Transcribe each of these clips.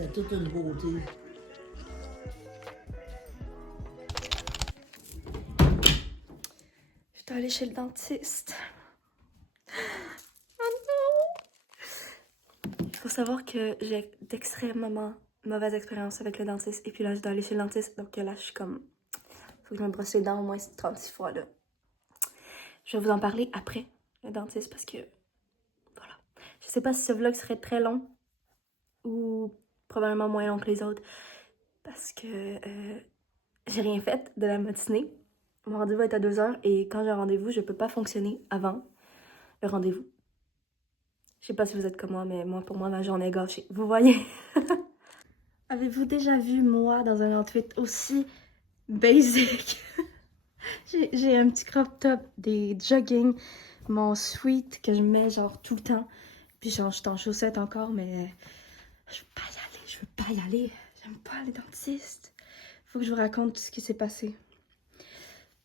T'as toute une beauté. Je dois aller chez le dentiste. Oh non! Il faut savoir que j'ai d'extrêmement mauvaise expérience avec le dentiste. Et puis là, je dois aller chez le dentiste. Donc là, je suis comme... Faut que je me brosse les dents au moins 36 fois, là. Je vais vous en parler après, le dentiste, parce que... Voilà. Je sais pas si ce vlog serait très long ou probablement moins long que les autres. Parce que j'ai rien fait de la matinée. Mon rendez-vous est à 2h et quand j'ai un rendez-vous, je peux pas fonctionner avant le rendez-vous. Je sais pas si vous êtes comme moi, mais moi, pour moi, ma journée est gâchée. Vous voyez? Avez-vous déjà vu moi dans un outfit aussi basic? J'ai un petit crop top, des jogging, mon sweat que je mets genre tout le temps. Puis genre, je suis en chaussettes encore, mais je veux pas y aller, je veux pas y aller. J'aime pas les dentistes. Faut que je vous raconte tout ce qui s'est passé.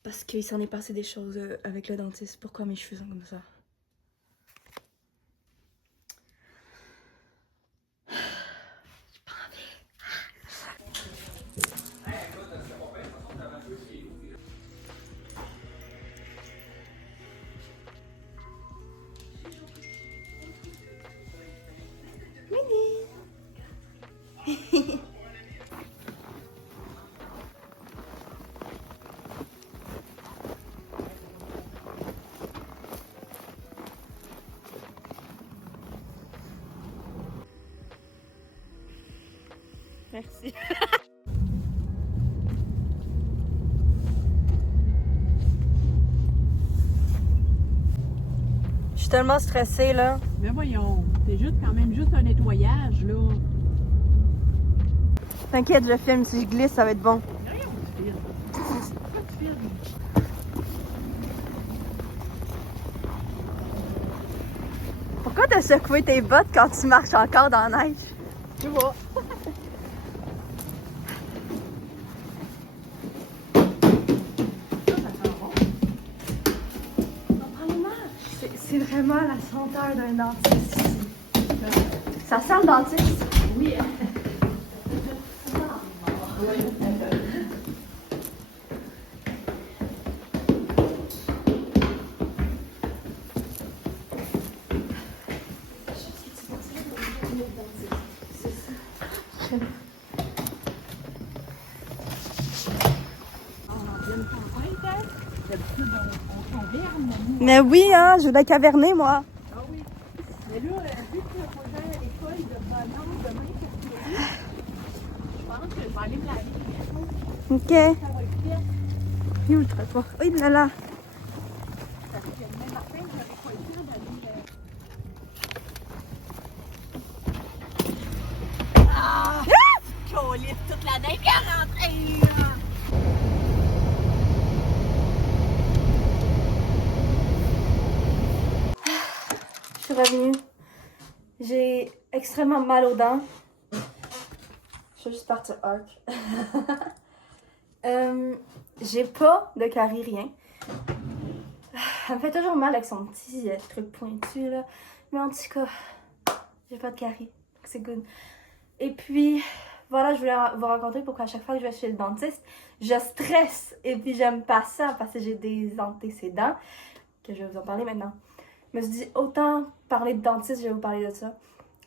Parce qu'il s'en est passé des choses avec le dentiste. Pourquoi mes cheveux sont comme ça? J'ai pas envie. Mini! Merci. Je suis tellement stressée là. Mais voyons, c'est juste quand même juste un nettoyage, là. T'inquiète, je filme. Si je glisse, ça va être bon. Voyons, tu filmes. Pourquoi tu filmes? Pourquoi t'as secoué tes bottes quand tu marches encore dans la neige? Tu vois. Ça sent bon. On prend une marche. C'est vraiment la senteur d'un dentiste ici. Ça sent le dentiste? Oui. D'habitude, on caverne, nous. Mais oui, hein, je voulais caverner moi. Ah oui. Mais là, vu que faut que j'aille à l'école de bonhomme demain pour courir, je pense que je vais aller me laver. Ok. Ça va être fait. Il est ultra fort. Oui, là là. Parce que demain matin, j'aurais pas le temps d'aller. Ah! Colisse, toute la neige qui est rentrée! Je suis revenue. J'ai extrêmement mal aux dents. Je vais juste partir arc. J'ai pas de carie, rien. Elle me fait toujours mal avec son petit truc pointu là. Mais en tout cas, j'ai pas de carie. Donc c'est good. Et puis, voilà, je voulais vous raconter pourquoi à chaque fois que je vais chez le dentiste, je stresse. Et puis j'aime pas ça parce que j'ai des antécédents. Que je vais vous en parler maintenant. Je me suis dit, autant parler de dentiste, je vais vous parler de ça.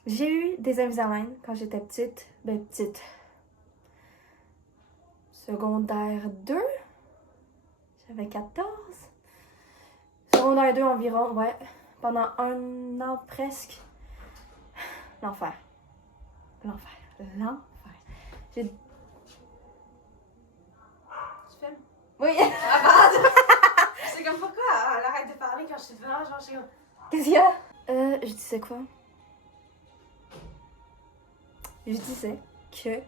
J'ai eu des Invisalign quand j'étais petite. Ben, petite. Secondaire 2. J'avais 14. Secondaire 2 environ, ouais. Pendant un an presque. L'enfer. L'enfer. L'enfer. J'ai... Tu filmes? Oui. C'est comme pourquoi elle arrête de parler quand je suis devant, genre je suis comme... Qu'est-ce qu'il y a? Je disais quoi? Je disais que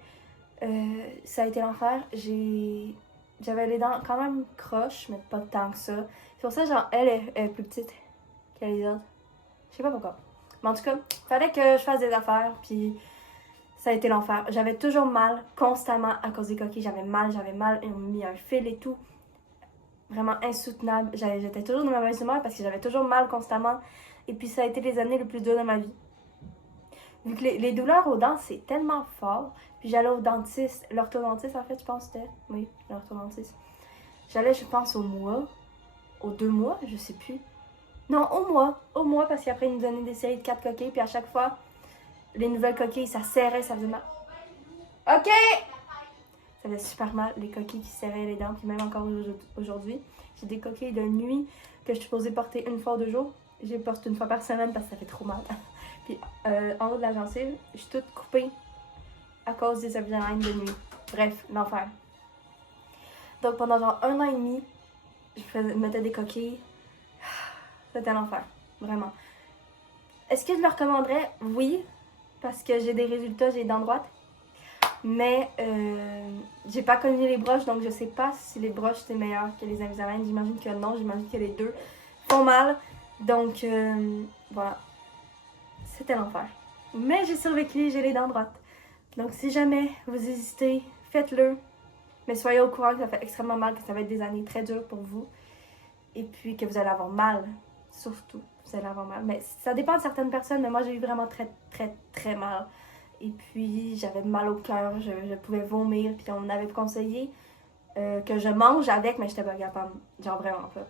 ça a été l'enfer. J'avais les dents quand même croches, mais pas tant que ça. C'est pour ça, genre, elle est plus petite que les autres. Je sais pas pourquoi. Mais en tout cas, fallait que je fasse des affaires, puis ça a été l'enfer. J'avais toujours mal, constamment, à cause des coquilles. J'avais mal, ils m'ont mis un fil et tout. Vraiment insoutenable. J'étais toujours dans ma mauvaise humeur parce que j'avais toujours mal constamment. Et puis ça a été les années les plus dures de ma vie. vu que les douleurs aux dents, c'est tellement fort. Puis j'allais au dentiste, l'orthodontiste en fait, je pense que c'était. Oui, l'orthodontiste. J'allais, je pense, aux 2 mois, je sais plus. Non, au mois, parce qu'après, ils nous donnaient des séries de 4 coquilles, puis à chaque fois, les nouvelles coquilles, ça serrait, ça faisait mal. OK! Ça faisait super mal, les coquilles qui serraient les dents, puis même encore aujourd'hui. J'ai des coquilles de nuit que je suis supposée porter 1 fois ou 2 jours. Je les porte 1 fois par semaine parce que ça fait trop mal. Puis en haut de la gencive, je suis toute coupée à cause des Invisalign de nuit. Bref, l'enfer. Donc pendant genre 1 an et demi, je mettais des coquilles. C'était l'enfer, vraiment. Est-ce que je le recommanderais? Oui, parce que j'ai des résultats, j'ai les dents droites. Mais j'ai pas connu les broches, donc je sais pas si les broches c'est meilleur que les Invisalign. J'imagine que non, j'imagine que les deux font mal. Donc voilà, c'était l'enfer. Mais j'ai survécu, j'ai les dents droites. Donc si jamais vous hésitez, faites-le. Mais soyez au courant que ça fait extrêmement mal, que ça va être des années très dures pour vous. Et puis que vous allez avoir mal, surtout, vous allez avoir mal. Mais ça dépend de certaines personnes, mais moi j'ai eu vraiment très très très mal. Et puis, j'avais mal au cœur, je pouvais vomir. Puis, on m'avait conseillé que je mange avec, mais j'étais pas capable. Genre, vraiment pas.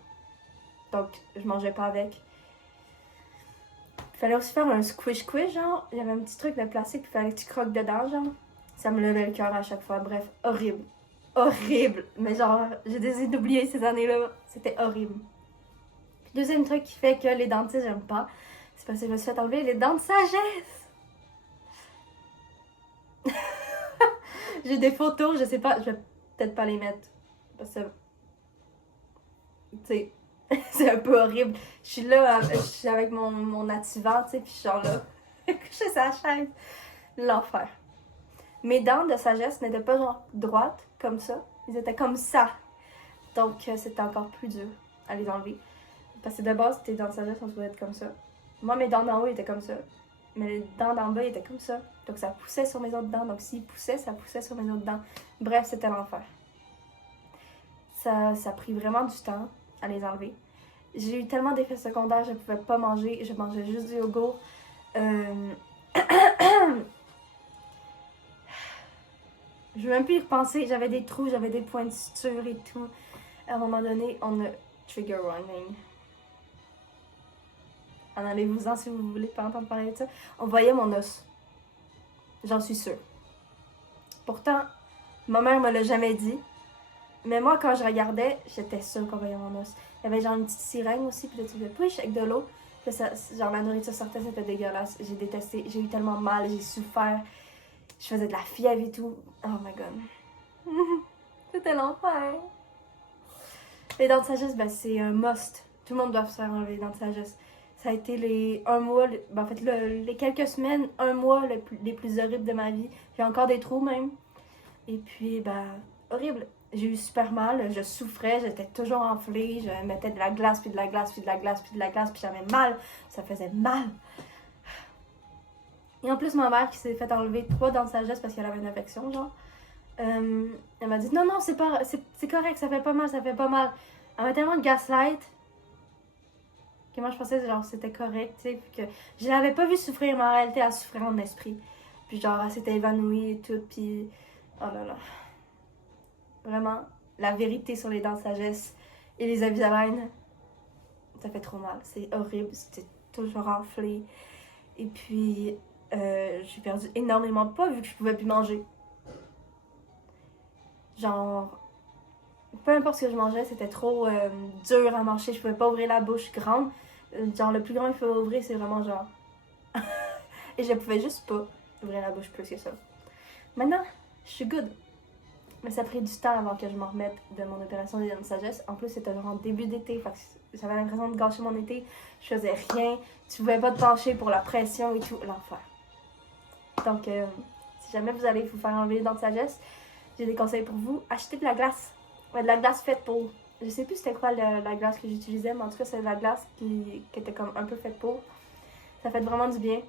Donc, je mangeais pas avec. Il fallait aussi faire un squish-squish, genre. Il y avait un petit truc de plastique, puis il fallait que tu croques dedans, genre. Ça me levait le cœur à chaque fois. Bref, horrible. Horrible. Mais genre, j'ai décidé d'oublier ces années-là. C'était horrible. Puis, deuxième truc qui fait que les dentistes, j'aime pas, c'est parce que je me suis fait enlever les dents de sagesse. J'ai des photos, je sais pas, je vais peut-être pas les mettre. Parce que, tu sais, c'est un peu horrible. Je suis là, je suis avec mon activant, tu sais, puis je suis genre là, couché sur la chaise. L'enfer. Mes dents de sagesse n'étaient pas genre droites, comme ça. Ils étaient comme ça. Donc, c'était encore plus dur à les enlever. Parce que de base, tes dents de sagesse, on pouvait être comme ça. Moi, mes dents d'en haut étaient comme ça. Mais les dents d'en bas étaient comme ça. Donc ça poussait sur mes autres dents. Donc s'ils poussaient, ça poussait sur mes autres dents. Bref, c'était l'enfer. Ça a pris vraiment du temps à les enlever. J'ai eu tellement d'effets secondaires, je pouvais pas manger. Je mangeais juste du yogourt. Je veux même plus y repenser. J'avais des trous, j'avais des points de suture et tout. À un moment donné, on a trigger warning. En allez-vous-en si vous voulez pas entendre parler de ça. On voyait mon os. J'en suis sûre. Pourtant, ma mère me l'a jamais dit. Mais moi, quand je regardais, j'étais sûre qu'on voyait mon os. Il y avait genre une petite sirène aussi, puis là, tu faisais push avec de l'eau. Puis ça, genre la nourriture sortait, c'était dégueulasse. J'ai détesté, j'ai eu tellement mal, j'ai souffert. Je faisais de la fièvre et tout. Oh my god. C'était l'enfer. Les dents de sagesse, ben c'est un must. Tout le monde doit se faire enlever les dents de sagesse. Ça a été les les quelques semaines, 1 mois les plus horribles de ma vie. J'ai encore des trous même. Et puis, horrible. J'ai eu super mal, je souffrais, j'étais toujours enflée, je mettais de la glace, puis de la glace, puis de la glace, puis de la glace, puis j'avais mal. Ça faisait mal. Et en plus, ma mère qui s'est fait enlever 3 dents de sagesse parce qu'elle avait une infection, genre. Elle m'a dit, non, c'est correct, ça fait pas mal, ça fait pas mal. Elle m'a tellement gaslight que moi je pensais genre c'était correct, tu sais, puis que je l'avais pas vu souffrir, mais en réalité elle souffrait en esprit. Puis genre elle s'était évanouie et tout, puis oh là là. Vraiment, la vérité sur les dents de sagesse et les Invisalign, ça fait trop mal, c'est horrible, c'était toujours enflé. Et puis j'ai perdu énormément de poids vu que je pouvais plus manger. Genre, peu importe ce que je mangeais, c'était trop dur à manger, je pouvais pas ouvrir la bouche grande. Genre, le plus grand qu'il faut ouvrir, c'est vraiment genre... Et je pouvais juste pas ouvrir la bouche plus que ça. Maintenant, je suis good. Mais ça a pris du temps avant que je m'en remette de mon opération des dents de sagesse. En plus, c'était genre en début d'été, fait que j'avais l'impression de gâcher mon été. Je faisais rien, tu pouvais pas te pencher pour la pression et tout, l'enfer. Donc, si jamais vous allez vous faire enlever les dents de sagesse, j'ai des conseils pour vous. Achetez de la glace. Ouais, de la glace faite pour... Je sais plus c'était quoi la glace que j'utilisais, mais en tout cas, c'est de la glace qui était comme un peu faite pour. Ça fait vraiment du bien.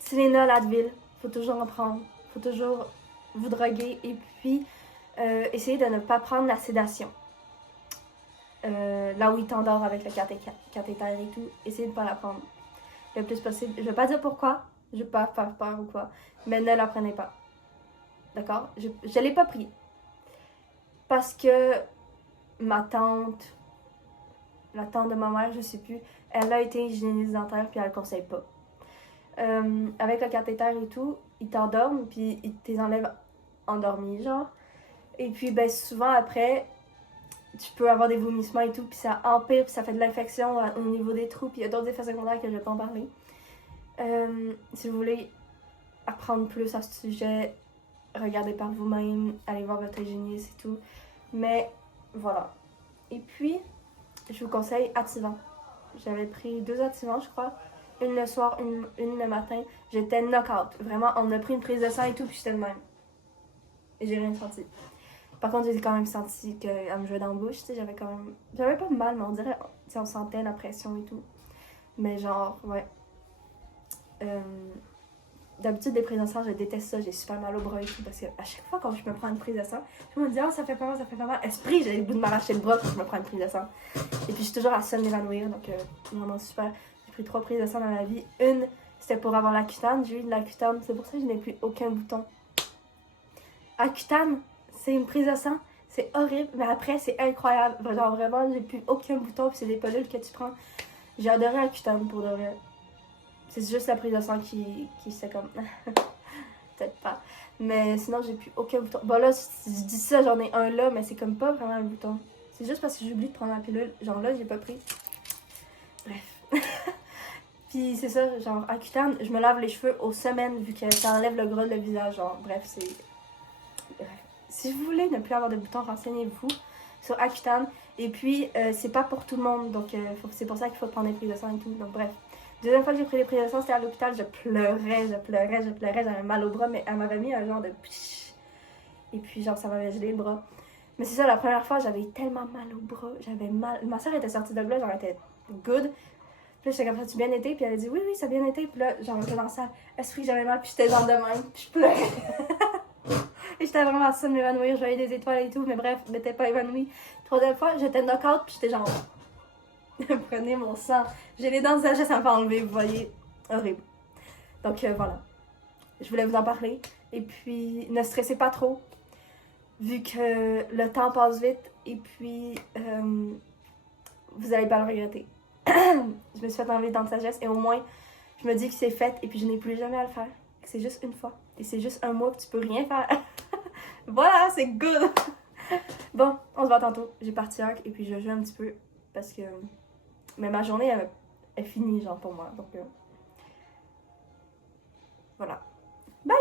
Tylenol, Advil, faut toujours en prendre. Faut toujours vous droguer et puis essayez de ne pas prendre la sédation. Là où il t'endort avec le cathéter et tout, essayez de ne pas la prendre. le plus possible. Je vais pas dire pourquoi, je vais pas faire peur ou quoi, mais ne la prenez pas. D'accord? Je l'ai pas pris. Parce que ma tante, la tante de ma mère, je sais plus, elle a été hygiéniste dentaire puis elle le conseille pas. Avec le cathéter et tout, ils t'endorment puis ils te les enlèvent endormi, genre. Et puis, ben, souvent après, tu peux avoir des vomissements et tout, puis ça empire, puis ça fait de l'infection au niveau des trous, puis il y a d'autres effets secondaires que je vais pas en parler. Si vous voulez apprendre plus à ce sujet, regardez par vous-même, allez voir votre hygiéniste et tout. Mais voilà. Et puis, je vous conseille Ativan. J'avais pris 2 Ativans, je crois. Une le soir, une le matin. J'étais knock-out. Vraiment, on a pris une prise de sang et tout, puis j'étais de même. Et j'ai rien senti. Par contre, j'ai quand même senti qu'elle me jouait dans la bouche, tu sais, j'avais quand même... J'avais pas mal, mais on dirait, tu sais, on sentait la pression et tout. Mais genre, ouais. D'habitude, des prises de sang, je déteste ça, j'ai super mal au bras et tout, parce que à chaque fois quand je me prends une prise de sang, je me dis, oh, ça fait pas mal, ça fait pas mal. Esprit, j'ai le goût de m'arracher le bras quand je me prends une prise de sang. Et puis, je suis toujours à ça de m'évanouir, donc vraiment super. J'ai pris 3 prises de sang dans ma vie. Une, c'était pour avoir l'Accutane, j'ai eu de l'Accutane, c'est pour ça que je n'ai plus aucun bouton. Accutane, c'est une prise de sang, c'est horrible, mais après, c'est incroyable. Genre, vraiment, j'ai plus aucun bouton, puis c'est des pilules que tu prends. J'ai adoré Accutane pour de vrai. C'est juste la prise de sang qui c'est comme... Peut-être pas. Mais sinon, j'ai plus aucun bouton. Bon là, je dis ça, j'en ai un là, mais c'est comme pas vraiment un bouton. C'est juste parce que j'ai oublié de prendre la pilule. Genre là, j'ai pas pris. Bref. Puis c'est ça, genre Accutane, je me lave les cheveux aux semaines vu que ça enlève le gras de le visage. Genre, bref, c'est... Bref. Si vous voulez ne plus avoir de boutons, renseignez-vous sur Accutane. Et puis, c'est pas pour tout le monde, donc c'est pour ça qu'il faut prendre des prises de sang et tout. Donc bref. Deuxième fois que j'ai pris des prises de sang, c'était à l'hôpital, je pleurais, j'avais mal au bras, mais elle m'avait mis un genre de... Et puis genre, ça m'avait gelé le bras. Mais c'est ça, la première fois, j'avais tellement mal au bras, j'avais mal... Ma soeur était sortie de là, genre, elle était good. Puis là, j'étais comme ça, tu bien été? Puis elle a dit, oui, ça a bien été. Puis là, genre, j'étais dans ça, esprit que j'avais mal, puis j'étais genre de même, puis je pleurais. Et j'étais vraiment à ça de m'évanouir, je voyais des étoiles et tout, mais bref, je m'étais pas évanouie. Troisième fois, j'étais knock-out, puis j'étais genre... Prenez mon sang. J'ai les dents de sagesse à me faire enlever, vous voyez. Horrible. Donc voilà. Je voulais vous en parler. Et puis, ne stressez pas trop. Vu que le temps passe vite. Et puis, vous allez pas le regretter. Je me suis fait enlever les dents de sagesse. Et au moins, je me dis que c'est fait. Et puis, je n'ai plus jamais à le faire. C'est juste une fois. Et c'est juste un mois que tu peux rien faire. Voilà, c'est good. Bon, on se voit tantôt. J'ai parti hack. Et puis, je joue un petit peu. Parce que... Mais ma journée, elle est finie, genre, pour moi. Donc, voilà. Bye!